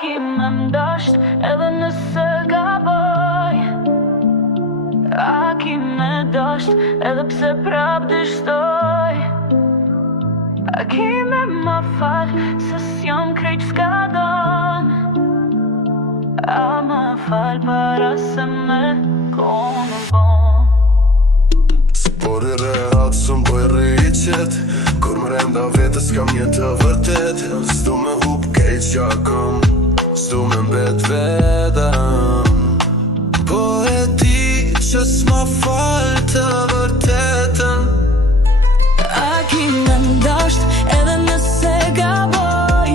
ki me mdasht edhe nëse gaboj? A ki me dasht edhe pse prap dështoj? A ki me ma fal se s'jom krejt s'ka don? A ma fal para se me konë bon? Por i rehat së m'boj rriqet Kur mrenda vetës kam një të vërtet S'du me hup kejt qa kom S'du me mbet vetëm Po e di që s'ma fal të vërtetën. A ki me mdasht edhe nëse gaboj?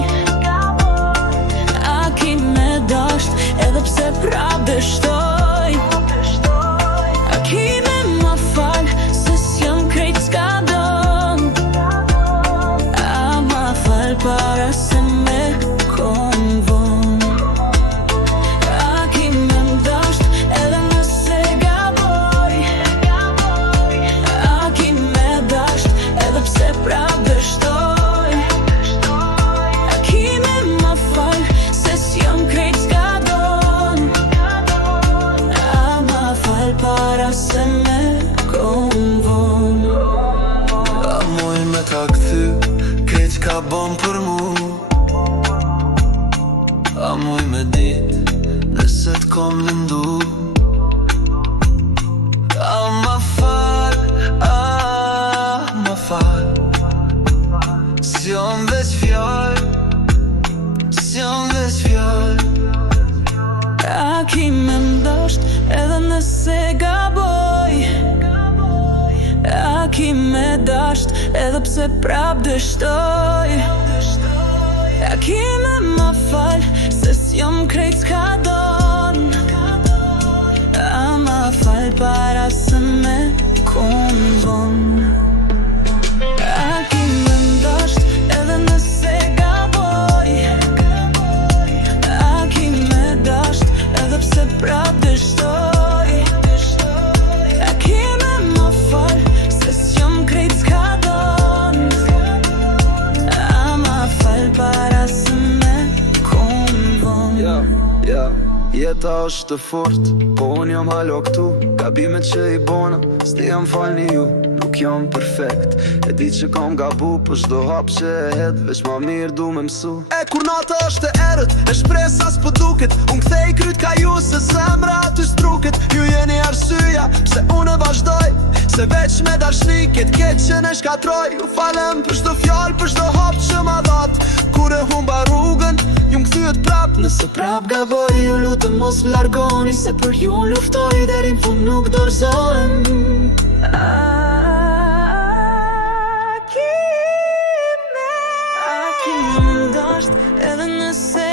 A ki me dasht edhe pse prap dështoj? A ki me ma fal se s'jom krejt s'ka don? A ma fal para se me konë von? A ki me mdasht edhe nëse gaboj? A ki me dasht edhe pse prap dështoj? A ki me ma fal se s'jom krejt s'ka don? A ma fal para se me konë von? A muj me ta këthy kejt ka bon për mu? A muj me dit nëse t'kom lëndu? A ma fal, s'jom veç fjall, s'jom veç fjall. A ki me mdasht edhe nëse gaboj? A ki me dasht edhe pse prap dështoj? A ki me ma fal se s'jom krejt s'ka don? A ma fal para se me konë von? A ki me mdasht edhe nëse gaboj? A ki me dasht edhe pse prap dështoj? A ki me ma fal se s'jom krejt s'ka don? A ma fal para se me konë von? Jeta është të fort, po unë jam halo këtu. Gabimet që i bona, s'di jam falni ju. Nuk jam perfekt, e di që kam gabu, po çdo hap që e hedh, veç ma mirë du me mësu. E kur nata është e erët, e shpresa s'po duket, unë kthej kryt ka ju, se zemra aty struket. Ju jeni arsyeja, pse unë vazhdoj, se veç me dashni ketë që ne shkatroj. Ju falem për çdo fjallë, për çdo hap që ma dhat. Kur e humba rrugën, ju m'kthyet prap. Nëse prap gaboj, ju lutem mos m'largoni, se për ju luftoj deri n'fund nuk dorëzohem. A ki me mdasht edhe nëse